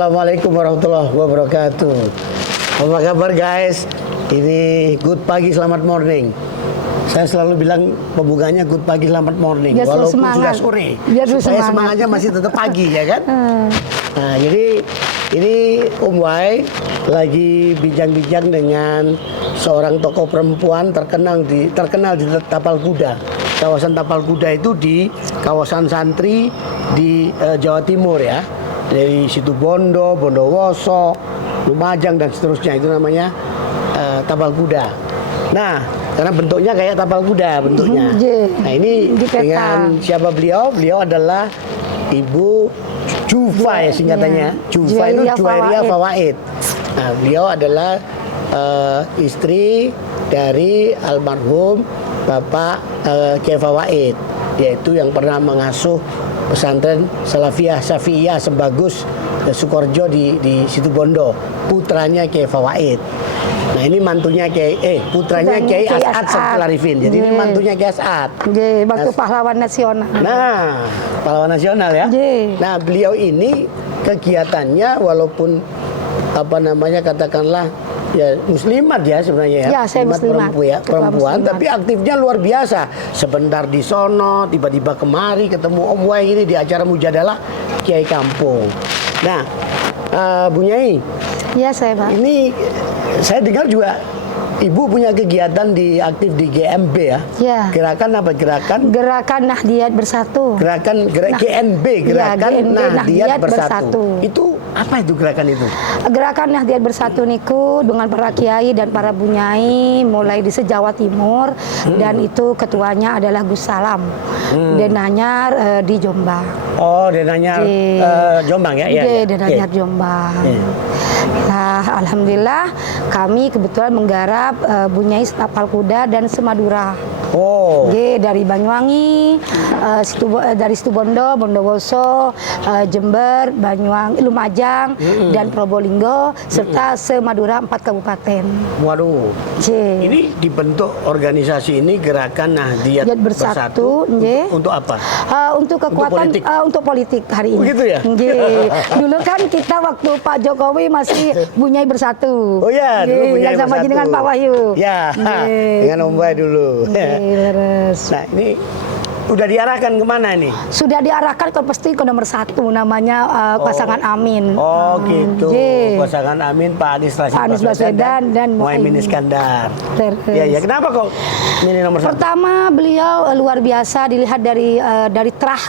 Assalamualaikum warahmatullahi wabarakatuh. Apa kabar guys? Ini good pagi, selamat morning. Saya selalu bilang pembukanya good pagi, selamat morning. Biar walaupun semangat. sudah sore. Biar supaya semangatnya masih tetap pagi ya kan? Nah, jadi ini Om Wai lagi bincang-bincang dengan seorang tokoh perempuan terkenal di Tapal Kuda. Kawasan Tapal Kuda itu di kawasan santri di Jawa Timur ya. Dari Situbondo, Bondowoso, Lumajang dan seterusnya, itu namanya Tapal Kuda. Nah, karena bentuknya kayak tapal kuda bentuknya. Nah, ini dengan siapa beliau? Beliau adalah Ibu Jufa ya singkatannya. Jufa itu Juwairia Fawaid. Nah, beliau adalah istri dari almarhum Bapak Kiai Fawaid, yaitu yang pernah mengasuh pesantren Salafiyah Syafi'iyah Sebagus Sukorjo di Situbondo, putranya Kiai Fawaid. Nah, ini mantunya putranya Kiai As'ad Sarifin. Jadi ini mantunya Kiai As'ad. Waktu pahlawan nasional. Nah, pahlawan nasional ya. Nah, beliau ini kegiatannya walaupun katakanlah ya muslimat ya sebenarnya ya. Ya, saya muslimat. Perempuan, tapi aktifnya luar biasa. Sebentar di sono, tiba-tiba kemari ketemu Om Wai ini di acara Mujadalah Kiai Kampung. Nah, Bu Nyai. Iya, saya Pak. Ini saya dengar juga Ibu punya kegiatan aktif di GMB ya? Ya. Gerakan apa? Gerakan Nahdiyat Bersatu. GNB, Gerakan Nahdiyat Bersatu. Itu apa itu gerakan itu? Gerakan Nahdiyat Bersatu niku dengan para kiai dan para bunyai mulai di se-Jawa Timur dan itu ketuanya adalah Gus Salam. Denanyar di Jombang. Oh, Denanyar Jombang ya? Iya. Denanyar Jombang. Nah, alhamdulillah kami kebetulan menggarap bunyai Tapal Kuda dan Semadura. Dari Banyuwangi, dari Situbondo, Bondowoso, Jember, Banyuwangi, Lumajang, dan Probolinggo, serta Semadura 4 kabupaten. Waduh. Ini dibentuk organisasi ini Gerakan Nahdiyat Bersatu. Untuk apa? Untuk kekuatan, untuk politik hari ini. Begitu ya? Dulu kan kita waktu Pak Jokowi masih Bunyai Bersatu. Oh ya, dulu Bunyai Bersatu. Sama dengan Pak Wahyu. Ya, dengan Om Wai dulu. Nah, ini udah diarahkan kemana nih? Sudah diarahkan pasti ke nomor 1 namanya pasangan Amin. Oh gitu. Pasangan Amin Pak Anies Baswedan dan Muhaimin Iskandar. Ya, kenapa kok ini nomor 1? Pertama, beliau luar biasa dilihat dari terah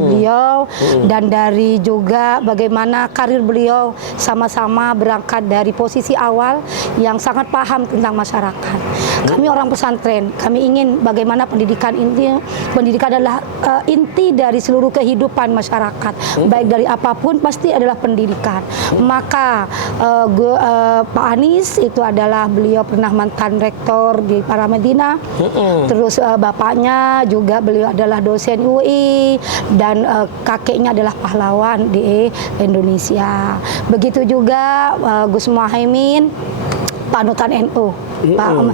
beliau dan dari juga bagaimana karir beliau sama-sama berangkat dari posisi awal yang sangat paham tentang masyarakat. Kami orang pesantren, kami ingin bagaimana pendidikan adalah inti dari seluruh kehidupan masyarakat. Baik dari apapun pasti adalah pendidikan. Maka Pak Anies itu adalah beliau pernah mantan rektor di Paramadina. Terus bapaknya juga beliau adalah dosen UI dan kakeknya adalah pahlawan di Indonesia. Begitu juga Gus Muhaimin, panutan NU. Pak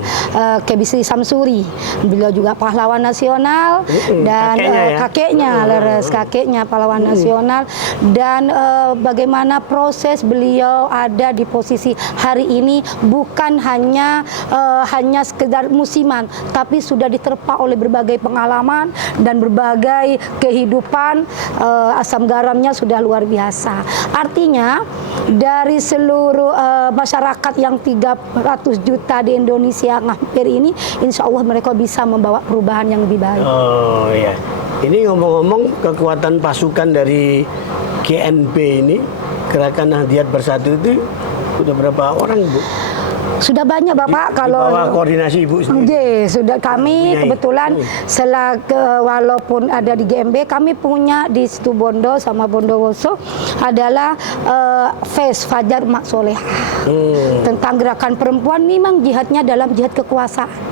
Kebisri Samsuri, beliau juga pahlawan nasional dan kakeknya pahlawan nasional dan bagaimana proses beliau ada di posisi hari ini bukan hanya sekedar musiman, tapi sudah diterpa oleh berbagai pengalaman dan berbagai kehidupan. Asam garamnya sudah luar biasa. Artinya dari seluruh masyarakat yang 300 juta di Indonesia hampir ini, insya Allah mereka bisa membawa perubahan yang lebih baik. Oh iya. Ini ngomong-ngomong kekuatan pasukan dari GNB ini, Gerakan Nahdiyat Bersatu itu sudah berapa orang, Bu? Sudah banyak Bapak, kalau di bawah koordinasi Ibu sendiri. Sudah kami kebetulan walaupun ada di GMB, kami punya di Situbondo sama Bondowoso adalah Fajar Mak Solehah. Tentang gerakan perempuan, memang jihadnya dalam jihad kekuasaan.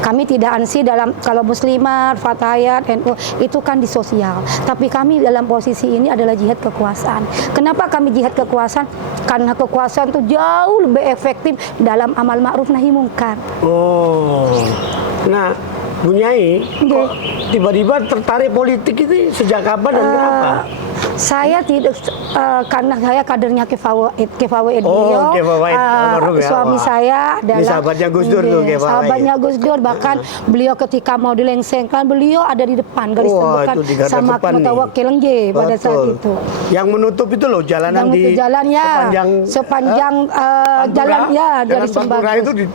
Kami tidak ansi dalam, kalau muslimat, fatayat, NU itu kan di sosial. Tapi kami dalam posisi ini adalah jihad kekuasaan. Kenapa kami jihad kekuasaan? Karena kekuasaan itu jauh lebih efektif dalam amal ma'ruf nahi mungkar. Nah, Bu Nyai, kok tiba-tiba tertarik politik itu sejak kapan dan kenapa? Saya tidak karena saya kadernya Kefawaid beliau. Kefawaid almarhum ya. Suami Wah. saya adalah Ini sahabatnya Gus Dur tuh, Kefawaid. sahabatnya Gus Dur, bahkan beliau ketika mau dilengsengkan beliau ada di depan garis terdepan itu di garda sama depan nih. Mutawakil Lengge pada saat Betul. itu. Yang menutup itu loh jalanan Yang di itu jalan ya, sepanjang jalan ya dari Pantura itu Sembagus.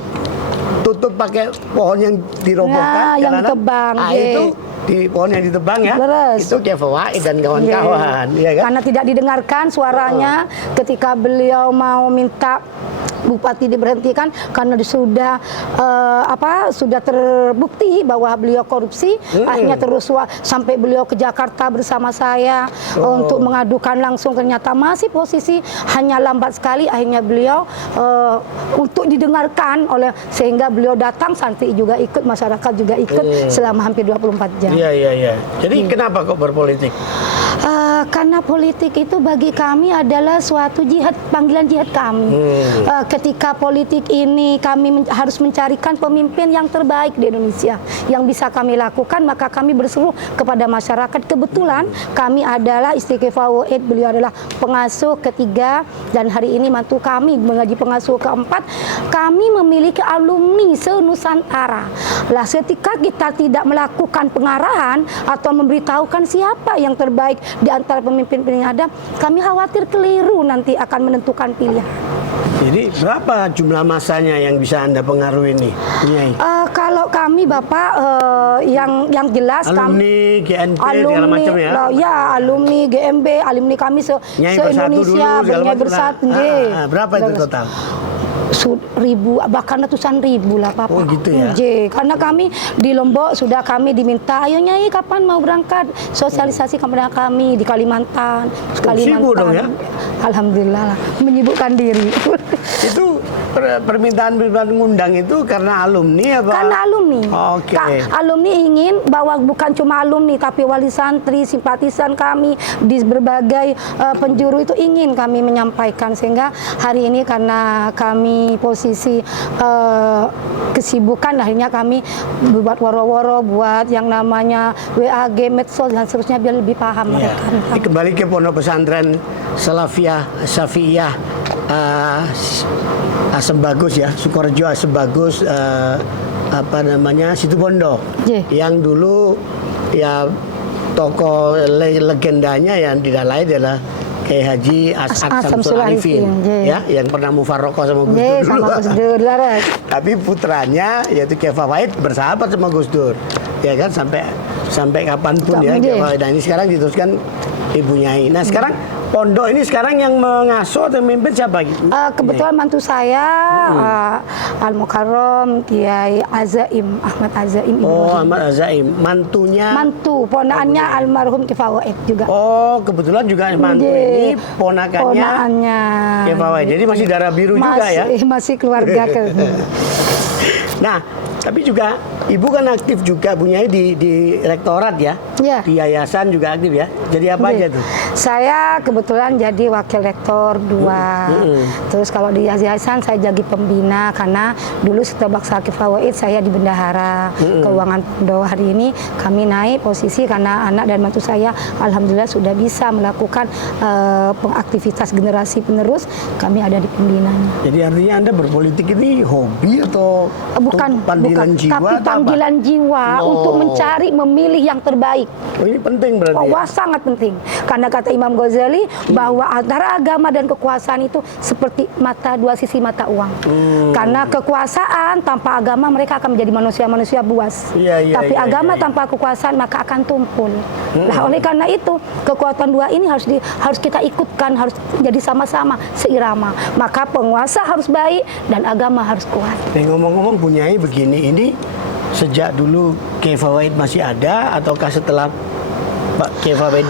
ditutup pakai pohon yang dirobohkan. Nah, yang jalanan. ditebang, Ah, ye. itu di pohon yang ditebang ya. Leres. Itu Kefawaid dan kawan-kawan, ya kan? Karena tidak didengarkan suaranya ketika beliau mau minta bupati diberhentikan karena sudah sudah terbukti bahwa beliau korupsi. Akhirnya terus sampai beliau ke Jakarta bersama saya untuk mengadukan langsung, ternyata masih posisi hanya lambat sekali. Akhirnya beliau untuk didengarkan sehingga beliau datang, santri juga ikut, masyarakat juga ikut selama hampir 24 jam. Iya. Jadi kenapa kok berpolitik? Karena politik itu bagi kami adalah suatu jihad, panggilan jihad kami. Ketika politik ini kami harus mencarikan pemimpin yang terbaik di Indonesia yang bisa kami lakukan, maka kami berseru kepada masyarakat. Kebetulan kami adalah istri Kefawaid, beliau adalah pengasuh ketiga, dan hari ini mantu kami mengaji pengasuh keempat. Kami memiliki alumni se-Nusantara. Lah, ketika kita tidak melakukan pengarahan atau memberitahukan siapa yang terbaik di antara pemimpin-pemimpin yang ada, kami khawatir keliru nanti akan menentukan pilihan. Jadi berapa jumlah masanya yang bisa Anda pengaruhi ini? Nyai? Kalau kami Bapak yang jelas Alumni, GNP, segala macam ya? Ya, alumni, GMB, alumni kami Nyai bersatu se-Indonesia, dulu, segala Nyai macam bersatu. lah. Berapa itu total? Ribu, bahkan ratusan ribu lah Pak. Oh, gitu ya? Karena kami di Lombok sudah kami diminta, ayo Nyai kapan mau berangkat, sosialisasi kepada kami di Kalimantan. Sibuk dong ya? Alhamdulillah lah, menyibukkan diri. Itu permintaan ngundang itu karena alumni apa? Karena alumni. Oke. Alumni ingin bahwa bukan cuma alumni tapi wali santri, simpatisan kami di berbagai penjuru itu ingin kami menyampaikan, sehingga hari ini karena kami posisi kesibukan, akhirnya kami buat woro-woro, buat yang namanya WAG, medsos dan seterusnya biar lebih paham mereka. Kembali ke pondok pesantren Salafiyah Syafi'iyah Sembagus ya, Sukorejo Sembagus Situbondo. Yang dulu ya tokoh legendanya yang tidak lain adalah Kiai Haji As'ad Samsul Arifin, ya, yang pernah mufarokoh sama Gus Dur. Sama Gus Dur. Tapi putranya yaitu Kefawaid bersahabat sama Gus Dur, ya kan, sampai kapanpun ya Kefawaid. Dan ini sekarang diteruskan Ibu Nyai. Nah sekarang pondok ini sekarang yang mengasuh atau memimpin siapa? Kebetulan mantu saya Al-Mukarram Kiai Azaim, Ahmad Azaim. Ahmad Azaim, mantunya? Mantu, ponakannya almarhum Kefawaid juga. Oh, kebetulan juga mantu ini ponakannya Kefawaid. Jadi masih darah biru juga ya? Masih keluarga. Nah, tapi juga Ibu kan aktif juga punya di rektorat ya? Ya. Di yayasan juga aktif ya? Jadi apa aja tuh? Saya kebetulan jadi wakil rektor 2. Terus kalau di yayasan saya jadi pembina, karena dulu setelah Baksa Kefawaid saya di bendahara keuangan pondok. Hari ini kami naik posisi karena anak dan mantu saya alhamdulillah sudah bisa melakukan pengaktivitas generasi penerus, kami ada di pembinanya. Jadi artinya Anda berpolitik ini hobi atau bukan jiwa, tapi panggilan jiwa untuk mencari, memilih yang terbaik. Oh, ini penting berarti. Wah, sangat penting. Karena kata Imam Ghazali bahwa antara agama dan kekuasaan itu seperti dua sisi mata uang. Karena kekuasaan tanpa agama mereka akan menjadi manusia-manusia buas. Tapi agama tanpa kekuasaan maka akan tumpul. Nah, oleh karena itu kekuatan dua ini harus kita ikutkan, harus jadi sama-sama seirama. Maka penguasa harus baik dan agama harus kuat. Ngomong-ngomong Bunyai begini, ini sejak dulu Kefawaid masih ada ataukah setelah Pak Kefawaid?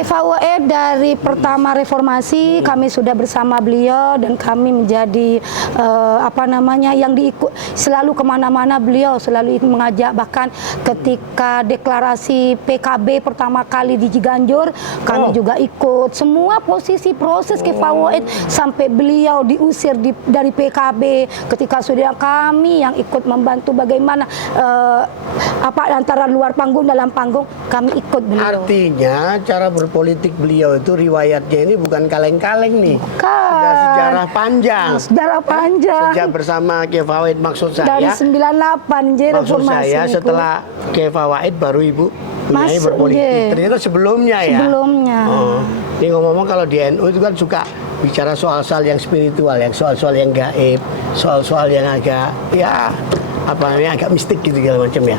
Kefawaid dari pertama reformasi kami sudah bersama beliau, dan kami menjadi yang diikut selalu kemana-mana. Beliau selalu mengajak, bahkan ketika deklarasi PKB pertama kali di Ciganjur kami juga ikut semua proses Kefawaid sampai beliau diusir dari PKB. Ketika sudah kami yang ikut membantu bagaimana antara luar panggung dalam panggung, kami ikut beliau. Artinya cara berpolitik beliau itu riwayatnya ini bukan kaleng-kaleng nih. Sudah Kan. sejarah panjang. Sejarah panjang. Sejak bersama Kiai Fawaid maksud saya. Dari 98 je Maksud reformasi saya niku. setelah Kiai Fawaid baru Ibu Bunyai Masuk, berpolitik. nggih. Ternyata sebelumnya ya. Sebelumnya. Oh. Ini ngomong-ngomong kalau di NU itu kan suka bicara soal-soal yang spiritual, yang soal-soal yang gaib, soal-soal yang agak ya apa namanya agak mistik gitu segala macam ya.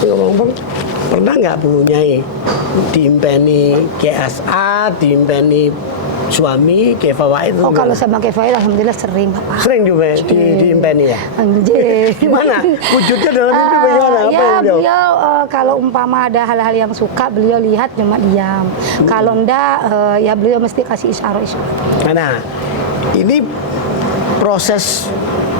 Ini ngomong-ngomong pernah nggak Bunyai diimpeni KSA, diimpeni suami Kiai Fawaid? Oh, kalau sama Kiai Fawaid alhamdulillah sering, Bapak. Sering juga diimpeni ya. Anjir. Gimana? Wujudnya dalam mimpi bagaimana? Apa Ya, yang beliau? beliau kalau umpama ada hal-hal yang suka, beliau lihat cuma diam. Kalau enggak, ya beliau mesti kasih isyarat-isyarat. Nah, ini proses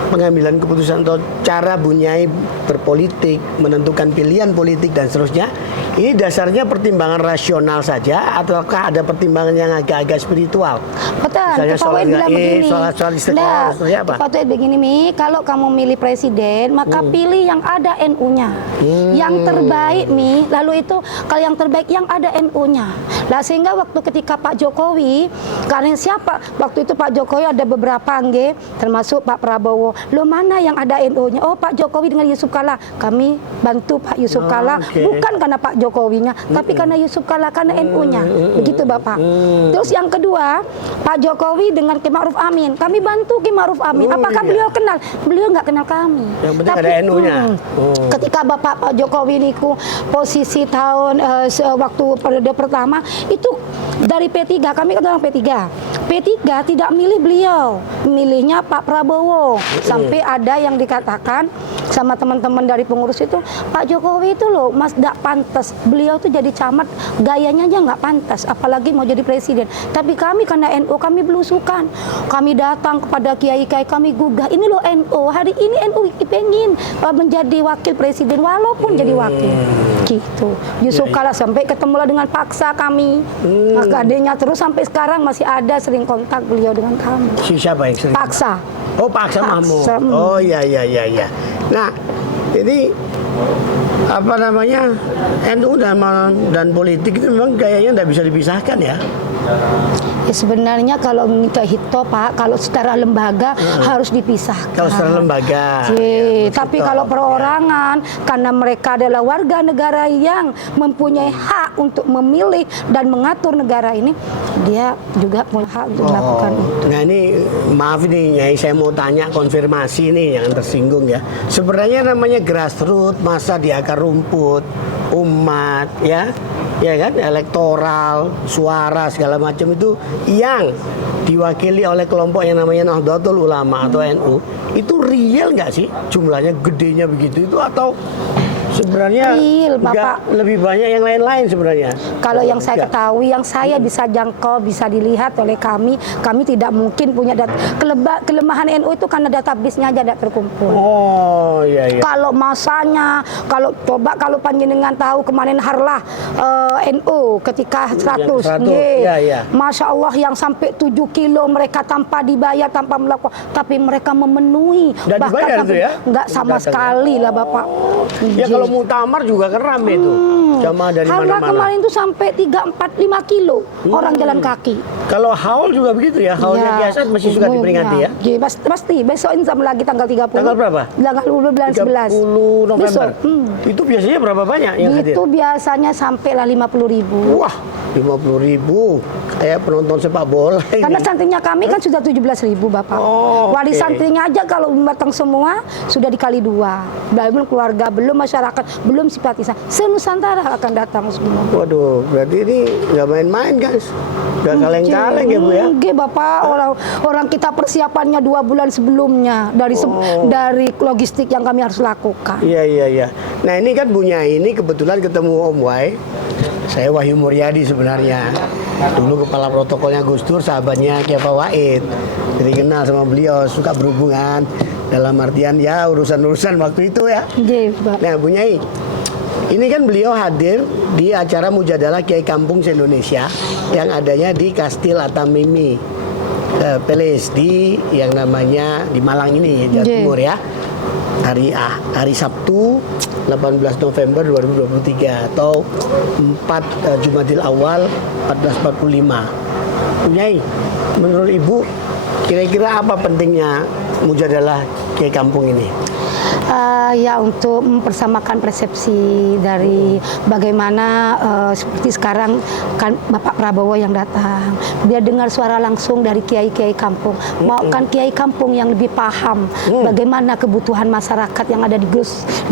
pengambilan keputusan atau cara Bunyai berpolitik, menentukan pilihan politik dan seterusnya, ini dasarnya pertimbangan rasional saja ataukah ada pertimbangan yang agak-agak spiritual? Betul, Misalnya Pak soal Fawaid bilang gaib, begini. soal istiqomah, Nggak, seperti apa? Pak Fawaid begini, Mi, kalau kamu milih presiden, maka pilih yang ada NU-nya. Yang terbaik, Mi. Lalu itu kalau yang terbaik yang ada NU-nya. Lah sehingga waktu ketika Pak Jokowi, karena siapa? Waktu itu Pak Jokowi ada beberapa nggih, termasuk Pak Prabowo. Lo mana yang ada NU-nya? Oh, Pak Jokowi dengan Yusuf Kalla. Kami bantu Pak Yusuf Kalla, oke. bukan karena Pak Jokowinya, tapi karena Yusuf Kalla, karena NU-nya. Begitu, Bapak. Terus yang kedua, Pak Jokowi dengan Ki Ma'ruf Amin. Kami bantu Ki Ma'ruf Amin. Oh, Apakah iya. beliau kenal? Beliau nggak kenal kami. Yang penting ada NU-nya. Ketika Pak Jokowi niku posisi tahun waktu periode pertama itu dari P3, kami kan orang P3. P3 tidak milih beliau, milihnya Pak Prabowo. Sampai ada yang dikatakan sama teman-teman dari pengurus itu, Pak Jokowi itu loh, Mas, nggak pantas. Beliau tuh jadi camat, gayanya aja nggak pantas, apalagi mau jadi presiden. Tapi kami karena NU, kami belusukan. Kami datang kepada kiai-kiai, kami gugah, ini loh NU, hari ini NU pengen menjadi wakil presiden, walaupun jadi wakil. Gitu. Yusuf Kalla sampai ketemulah dengan paksa kami. Adanya terus sampai sekarang masih ada sering kontak beliau dengan kami. Siapa yang sering? Paksa. Oh, Pak Aksa Mahmud. Paksa, Oh, iya. Nah, ini apa namanya NU dan politik itu memang kayaknya tidak bisa dipisahkan ya. Ya sebenarnya kalau minta hito Pak, kalau secara lembaga harus dipisahkan. Kalau secara lembaga. Tapi kalau perorangan, karena mereka adalah warga negara yang mempunyai hak untuk memilih dan mengatur negara ini, dia juga punya hak untuk melakukan itu. Nah ini maaf nih Nyai, saya mau tanya konfirmasi nih yang tersinggung ya. Sebenarnya namanya grassroots, masa di akar rumput, umat ya kan, elektoral, suara segala macam itu yang diwakili oleh kelompok yang namanya Nahdlatul Ulama atau NU, itu real nggak sih jumlahnya gedenya begitu itu atau sebenarnya Real, nggak, Bapak. lebih banyak yang lain-lain sebenarnya? Kalau yang saya Nggak. ketahui, yang saya bisa jangkau, bisa dilihat oleh kami tidak mungkin punya data. Kelemahan NU itu karena database-nya aja tidak terkumpul. Oh iya. Kalau masanya, kalau panjenengan tahu kemarin Harlah NU ketika 100, 100, nggih. iya. Masya Allah yang sampai 7 kilo mereka tanpa dibayar, tanpa melakukan, tapi mereka memenuhi. Dan dibayar itu ya? Enggak sama Datang. sekali lah Bapak. Ya kalau muktamar juga kan rame tuh. Jamaah dari Harlah mana-mana. kemarin itu sampai 3, 4, 5 kilo orang jalan kaki. Kalau haul juga begitu ya, haulnya biasa masih suka diperingati ya. Iya, pasti. Besok insya Allah lagi tanggal 30. Tanggal berapa? Tanggal 11. 30 November. Besok. Itu biasanya berapa banyak yang hadir? Itu biasanya sampailah 50.000. Wah, 50.000. Kayak penonton sepak bola ini. Karena santrinya kami kan sudah 17.000 Bapak. Oh, Wali oke. santrinya aja kalau datang semua sudah dikali 2. Belum keluarga, belum masyarakat, belum simpatisan. Se-Nusantara akan datang semua. Waduh, berarti ini nggak main-main guys. Nggak kaleng-kaleng ya Bu ya. Oke Bapak, orang kita persiapannya 2 bulan sebelumnya dari logistik yang kami harus lakukan. Iya. Nah ini kan Bunyai ini kebetulan ketemu Om Wai. Saya Wahyu Muryadi sebenarnya. Dulu kepala protokolnya Gus Dur, sahabatnya Kiai Fawaid. Jadi kenal sama beliau, suka berhubungan dalam artian ya urusan-urusan waktu itu ya. Oke, Pak. Nah Bunyai, ini kan beliau hadir di acara Mujadalah Kiai Kampung se-Indonesia yang adanya di Kastil Atamimi Palace di yang namanya di Malang ini, Jawa Oke. Timur ya. hari Sabtu 18 November 2023 atau 4 Jumadil Awal 1445. Nyai, menurut Ibu kira-kira apa pentingnya Mujadalah Kiai Kampung ini? Ya untuk mempersamakan persepsi dari bagaimana seperti sekarang kan Bapak Prabowo yang datang, dia dengar suara langsung dari kiai-kiai kampung, maukan kiai kampung yang lebih paham bagaimana kebutuhan masyarakat yang ada di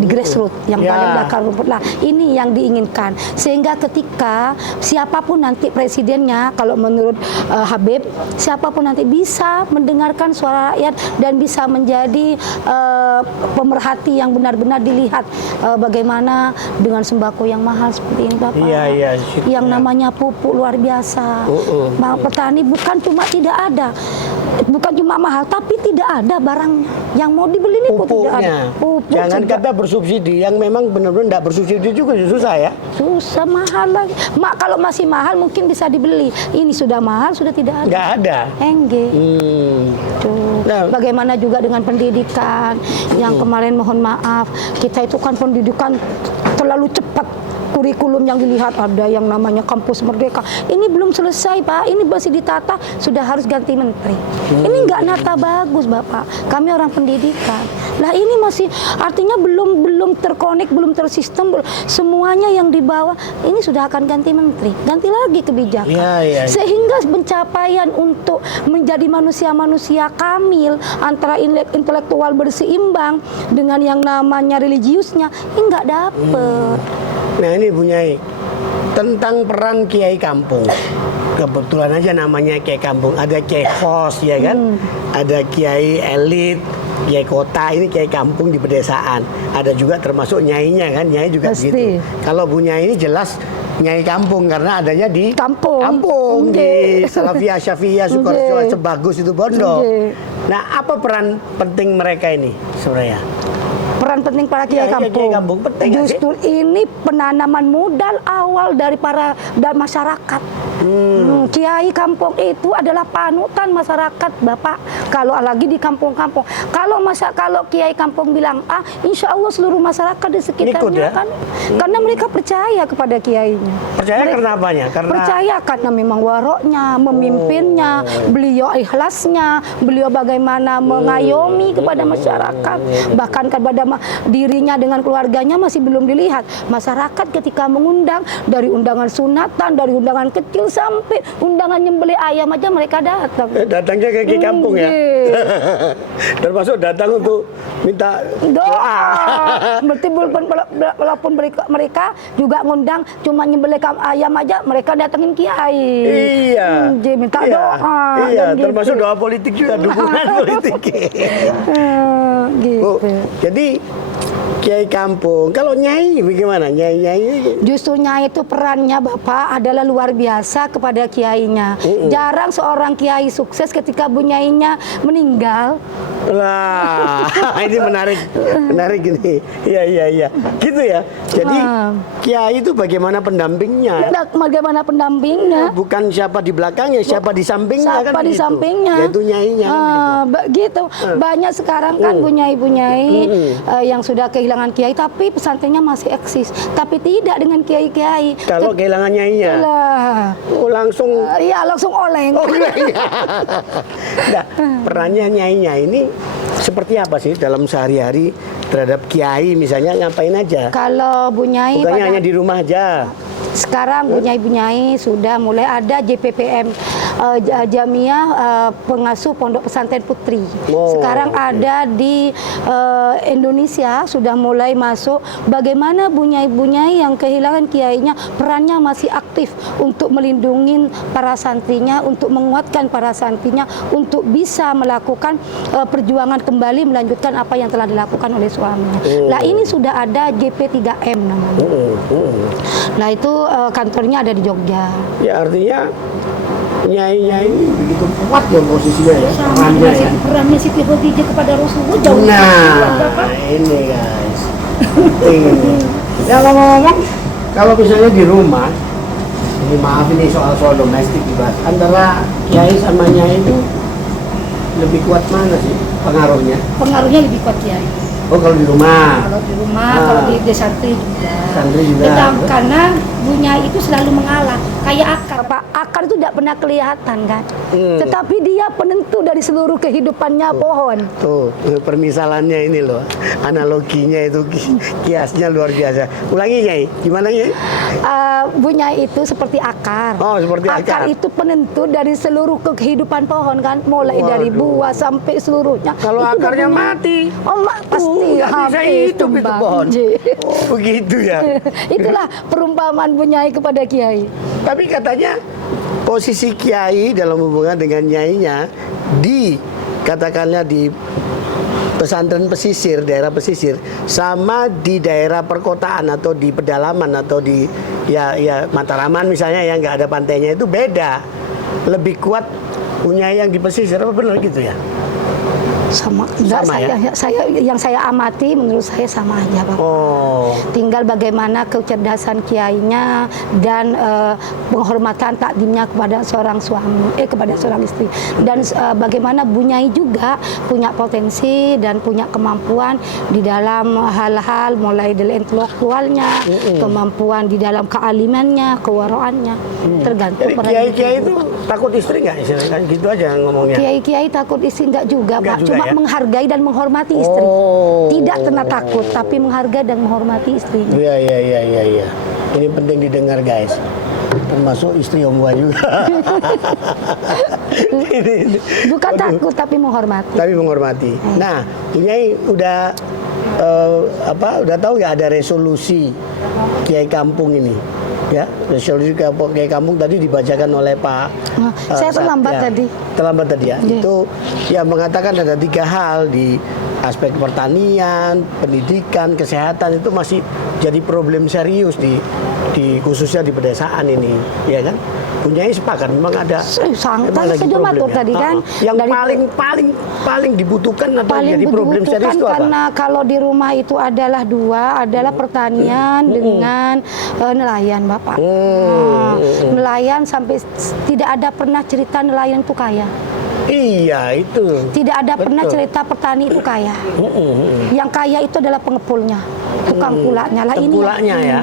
grassroots, yang paling belakang rumput lah. Ini yang diinginkan, sehingga ketika siapapun nanti presidennya, kalau menurut Habib, siapapun nanti bisa mendengarkan suara rakyat dan bisa menjadi pemerhati yang benar-benar dilihat bagaimana dengan sembako yang mahal seperti ini Bapak. Yang namanya pupuk luar biasa. Petani bukan cuma tidak ada, bukan cuma mahal, tapi tidak ada barangnya. Yang mau dibeli ini pun tidak ada. Pupuk jangan juga. kata bersubsidi, yang memang benar-benar tidak bersubsidi juga susah ya. Susah, mahal lagi. Kalau masih mahal mungkin bisa dibeli. Ini sudah mahal, sudah tidak ada. Nggak ada. Engge. Tuh. Nah. Bagaimana juga dengan pendidikan yang kemarin mohon maaf, kita itu kan pendidikan terlalu cepat. Kurikulum yang dilihat ada yang namanya kampus merdeka. Ini belum selesai Pak, ini masih ditata, sudah harus ganti menteri. Ini nggak nata bagus Bapak. Kami orang pendidikan. Lah ini masih artinya belum terkonek, belum tersistem, semuanya yang di bawah ini sudah akan ganti menteri, ganti lagi kebijakan. Sehingga pencapaian untuk menjadi manusia-manusia kamil antara intelektual berseimbang dengan yang namanya religiusnya ini nggak dapet. Nah ini Bu Nyai, tentang peran Kiai Kampung. Kebetulan aja namanya Kiai Kampung. Ada Kiai Khos ya kan, ada Kiai elit, Kiai kota, ini Kiai Kampung di pedesaan. Ada juga termasuk Nyainya kan, Nyai juga begitu. Kalau Bu Nyai ini jelas Nyai Kampung karena adanya di kampung di Salafiyah, Syafi'iyah, Sukoharjo, sebagus itu pondok. Nah apa peran penting mereka ini sebenarnya? Peran penting para kiai kampung. Justru ini penanaman modal awal dari masyarakat. Kiai kampung itu adalah panutan masyarakat, Bapak. Kalau lagi di kampung-kampung. Kalau kiai kampung bilang insya Allah seluruh masyarakat di sekitarnya kan, karena mereka percaya kepada kiainya. Percaya karena apanya? Percaya karena memang waroknya, memimpinnya, beliau ikhlasnya, beliau bagaimana mengayomi kepada masyarakat, bahkan kepada dirinya dengan keluarganya masih belum dilihat. Masyarakat ketika mengundang, dari undangan sunatan, dari undangan kecil sampai undangan nyembelih ayam aja mereka datang. Datangnya ke Kiai Kampung ya. Termasuk datang untuk minta doa. Berarti walaupun mereka juga ngundang cuma nyembelih ayam aja, mereka datangin kiai. Iya. Minta doa. Iya, termasuk doa politik juga, dukungan politik. Gitu. Bu, jadi Kiai Kampung, kalau Nyai bagaimana? Nyai justru Nyai itu perannya Bapak adalah luar biasa kepada kiainya. Jarang seorang kiai sukses ketika Bu Nyainya meninggal. Lah, ini menarik ini. Iya. Gitu ya. Jadi kiai itu bagaimana pendampingnya? Bagaimana pendampingnya? Bukan siapa di belakangnya, siapa di sampingnya kan? Siapa di sampingnya? Yaitu Nyainya. Begitu. Banyak sekarang kan Bu Nyai yang sudah kehilangan kiai, tapi pesantrennya masih eksis. Tapi tidak dengan kiai-kiai. Kalau kehilangan Nyainya? Langsung. Iya, langsung oleng. Nah, perannya Nyainya ini seperti apa sih dalam sehari-hari terhadap kiai, misalnya ngapain aja? Kalau Bu Nyai bukannya hanya di rumah aja. Sekarang Bu Nyai sudah mulai ada JPPM, Jamiah Pengasuh Pondok Pesantren Putri. Sekarang ada di Indonesia sudah mulai masuk. Bagaimana Bu Nyai yang kehilangan kiainya, perannya masih aktif untuk melindungi para santrinya, untuk menguatkan para santrinya, untuk bisa melakukan perjuangan kembali, melanjutkan apa yang telah dilakukan oleh suaminya. Nah ini sudah ada JP3M namanya. Nah itu kantornya ada di Jogja. Ya artinya Nyai ini begitu kuat ya posisinya ya. Perannya Siti Khadijah kepada Rasulullah jauh. Nah ini guys. Ini. Ya ngomong-ngomong, kalau misalnya di rumah, ini maaf ini soal domestik dibahas, antara kiai sama Nyai itu lebih kuat mana sih pengaruhnya? Pengaruhnya lebih kuat kiai. Oh, kalau di rumah. Kalau di rumah, Ah. kalau di santri juga. Santri juga. Karena Bunyai itu selalu mengalah, kayak akar. Pak, akar itu tidak pernah kelihatan kan, tetapi dia penentu dari seluruh kehidupannya pohon. Tuh, permisalannya ini loh, analoginya itu kiasnya luar biasa. Ulangi Nyai, gimana Nyai? Bunyai itu seperti akar. Oh, seperti akar. Akar itu penentu dari seluruh kehidupan pohon kan, mulai dari Waduh. buah sampai seluruhnya. Kalau Itu akarnya Bunyai. mati, Oh, pasti nggak bisa habis hidup itu tumbang. pohon. Ji. Oh, begitu ya. Itulah perumpamaan Bunyai kepada Kiai. Tapi katanya posisi Kiai dalam hubungan dengan Nyainya katakanlah di pesantren pesisir, daerah pesisir, sama di daerah perkotaan atau di pedalaman atau di ya Mataraman misalnya yang nggak ada pantainya itu beda. Lebih kuat punya yang di pesisir, apa benar gitu ya? Sama, enggak, Sama ya? yang saya amati menurut saya sama aja Bapak. Oh, Tinggal bagaimana kecerdasan kiainya dan penghormatan takdimnya kepada seorang suami, kepada seorang istri, dan bagaimana Bunyai juga punya potensi dan punya kemampuan di dalam hal-hal mulai dari intelektualnya, kemampuan di dalam kealimannya, kewaraannya, tergantung jadi pada kiai-kiai itu takut istri nggak istilahnya? Kan gitu aja ngomongnya. Kiai-kiai takut istri enggak juga, Enggak Pak. juga Cuma ya? menghargai dan menghormati istri. Oh. Tidak kena takut, tapi menghargai dan menghormati istrinya. Iya. Ini penting didengar guys. Termasuk istri Om Wah juga. Ini. Bukan Waduh. takut, tapi menghormati. Tapi menghormati. Nah, Bunyai udah udah tahu nggak ada resolusi Kiai Kampung ini? Ya, resolusi Kiai Kampung tadi dibacakan oleh Pak. Nah, saya terlambat tadi. Terlambat tadi ya. Iya. Itu ya mengatakan ada 3 hal di aspek pertanian, pendidikan, kesehatan itu masih jadi problem serius di khususnya di pedesaan ini, ya kan? Bunyai sepakat memang ada. Sangat memang lagi setuju matur problem ya. tadi kan. Yang Dari- paling dibutuhkan atau paling jadi problem serius dibutuhkan itu apa? karena kalau di rumah itu adalah adalah pertanian dengan nelayan Bapak. Nah, nelayan sampai tidak ada pernah cerita nelayan itu kaya. Iya itu. Tidak ada pernah Betul. cerita petani itu kaya. Yang kaya itu adalah pengepulnya, tukang kulaknya lah ini. Tengkulaknya ya.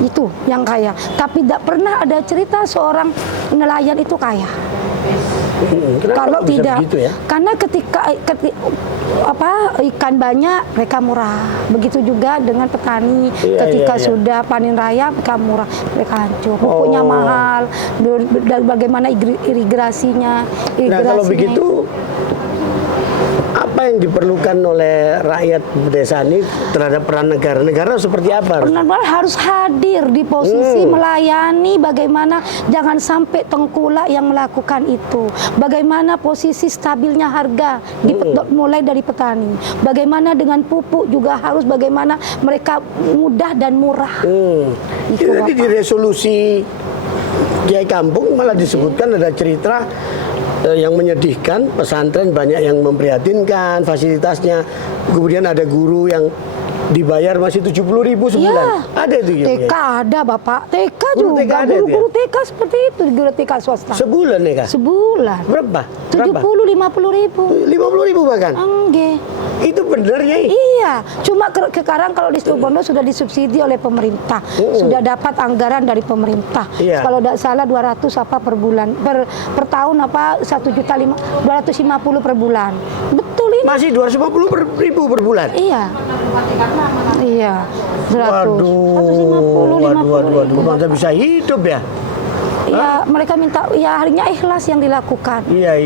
Itu yang kaya. Tapi tidak pernah ada cerita seorang nelayan itu kaya. Kenapa Kalau bisa tidak, begitu ya? karena ketika ikan banyak mereka murah. Begitu juga dengan petani, Iya, ketika iya. sudah panen raya mereka murah, mereka hancur. Pupuknya Oh. mahal, dan bagaimana irigasinya. Nah kalau begitu apa yang diperlukan oleh rakyat desa ini terhadap peran negara? Negara seperti apa? Benar-benar harus hadir di posisi melayani, bagaimana jangan sampai tengkulak yang melakukan itu. Bagaimana posisi stabilnya harga mulai dari petani. Bagaimana dengan pupuk juga harus bagaimana mereka mudah dan murah. Itu, Jadi di Bapak. resolusi Kiai Kampung malah disebutkan ada cerita yang menyedihkan, pesantren banyak yang memprihatinkan fasilitasnya, kemudian ada guru yang dibayar masih 70.000 sebulan. Iya. Ada itu ya? TK ada Bapak, TK Guru TK juga, ada itu ya? guru-guru TK seperti itu, guru TK swasta. Sebulan ya Kak? Sebulan. Berapa? 70-50 ribu. 50.000 bahkan? Enggak. Itu bener ya? Iya, cuma sekarang kalau di Situbondo sudah disubsidi oleh pemerintah, sudah dapat anggaran dari pemerintah. Iya. Kalau tidak salah 200 apa per bulan, per tahun apa 1.250 per bulan. Betul ini. Masih 250.000 per bulan? Iya. Iya. 100. Waduh, 150, 50 ribu. masa bisa hidup ya? Ya, mereka minta ya harinya ikhlas yang dilakukan. Iya.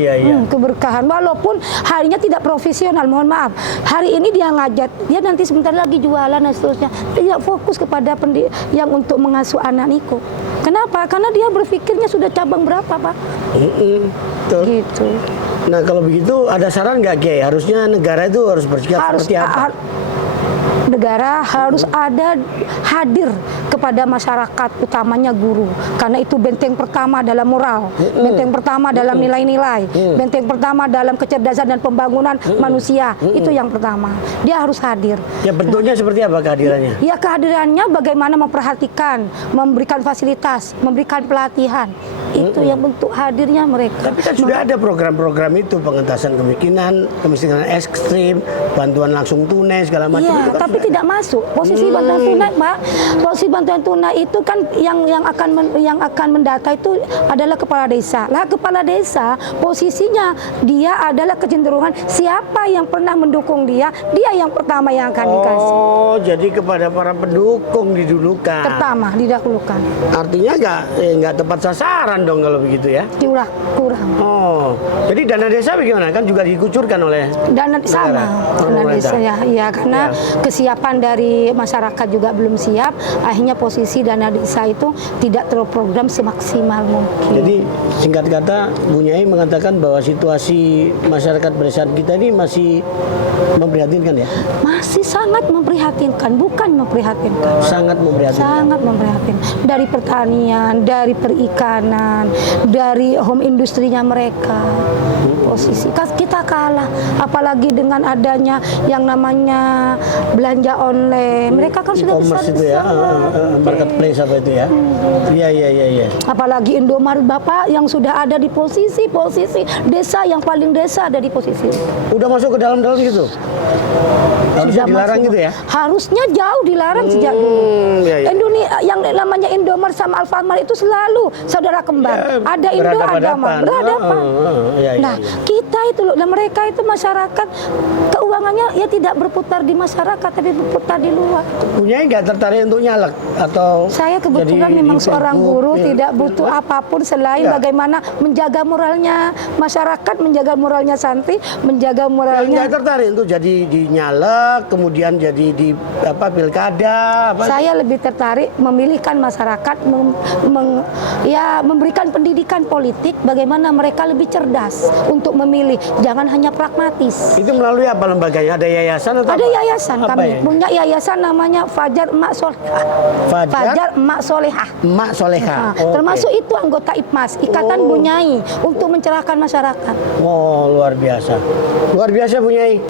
Keberkahan walaupun harinya tidak profesional, mohon maaf. Hari ini dia ngajak, dia nanti sebentar lagi jualan dan seterusnya. Dia fokus kepada yang untuk mengasuh anak Niko. Kenapa? Karena dia berpikirnya sudah cabang berapa, Pak? Betul. Gitu. Nah kalau begitu ada saran nggak Kiai? Harusnya negara itu harus bersikap Harus seperti apa? negara harus hadir kepada masyarakat, utamanya guru, karena itu benteng pertama dalam moral, benteng pertama dalam nilai-nilai, benteng pertama dalam kecerdasan dan pembangunan manusia. Itu yang pertama, dia harus hadir. Ya bentuknya seperti apa kehadirannya? Ya kehadirannya bagaimana memperhatikan, memberikan fasilitas, memberikan pelatihan. Itu yang bentuk hadirnya mereka. Tapi kan sudah ada program-program itu, pengentasan kemiskinan ekstrim, bantuan langsung tunai segala macam. Iya, itu kan tapi sudah tidak masuk. Posisi bantuan tunai, Pak. Posisi bantuan tunai itu kan yang akan mendata itu adalah kepala desa. Lah kepala desa posisinya dia adalah kecenderungan siapa yang pernah mendukung dia yang pertama yang akan dikasih. Oh, jadi kepada para pendukung didulukan. Pertama didahulukan. Artinya nggak tepat sasaran dong kalau begitu ya? Kurang. Oh, jadi dana desa bagaimana? Kan juga dikucurkan oleh Dana sama, negara, dana pemerintah. desa ya, karena kesiapan dari masyarakat juga belum siap. Akhirnya posisi dana desa itu tidak terprogram semaksimal mungkin. Jadi singkat kata, Bu Nyai mengatakan bahwa situasi masyarakat pedesaan kita ini masih memprihatinkan ya? Masih sangat memprihatinkan, bukan memprihatinkan. Sangat memprihatinkan. Sangat memprihatinkan. Dari pertanian, dari perikanan, dari home industrinya mereka. Posisi kita kalah, apalagi dengan adanya yang namanya belanja online. Mereka kan sudah E-commerce itu ya, marketplace apa itu ya? Iya. Apalagi Indomaret Bapak yang sudah ada di posisi desa yang paling desa ada di posisi. Udah masuk ke dalam gitu? Harusnya Sudah dilarang masuk. gitu ya? Harusnya jauh dilarang sejak dulu. Iya. Indonesia yang namanya Indomaret sama Alfamart itu selalu saudara kembar. Ya, Ada Indo, ada berhadapan-hadapan. berhadapan. Iya. Nah, kita itu loh, dan mereka itu masyarakat keuangannya ya tidak berputar di masyarakat tapi berputar di luar. Bu Nyai nggak tertarik untuk nyalek atau Saya kebetulan jadi memang di seorang Facebook, guru ya, tidak butuh apapun selain Ya. bagaimana menjaga moralnya masyarakat, menjaga moralnya santri, menjaga moralnya. nggak tertarik untuk jadi di nyalek, kemudian jadi di pilkada apa? Saya lebih tertarik memilihkan masyarakat, memberikan pendidikan politik, bagaimana mereka lebih cerdas untuk memilih, jangan hanya pragmatis. Itu melalui apa lembaganya? Ada yayasan atau Ada apa? yayasan Apa kami, ya? punya yayasan namanya Fajar Emak Solehah. Fajar Emak Solehah. Emak Soleha. Nah, Oke. termasuk itu anggota IPMAS, Ikatan Bu Nyai, untuk mencerahkan masyarakat. Oh, luar biasa. Luar biasa Bu Nyai.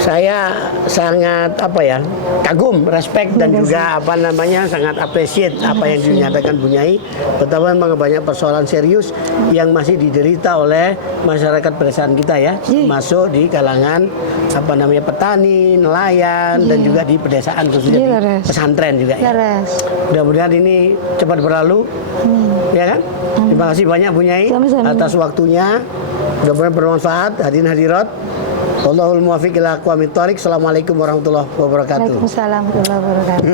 Saya sangat kagum, respect dan juga sangat appreciate apa yang dinyatakan Bu Nyai. Betapa memang banyak persoalan serius yang masih diderita oleh masyarakat pedesaan kita ya, masuk di kalangan petani, nelayan dan juga di pedesaan khususnya di pesantren juga ya. Mudah-mudahan ini cepat berlalu, ya kan? Terima kasih banyak Bu Nyai atas waktunya. Mudah-mudahan bermanfaat, hadirin hadirat. Wallahul muwaffiq ila aqwamit thoriq. Assalamualaikum warahmatullahi wabarakatuh. Waalaikumsalam warahmatullahi wabarakatuh.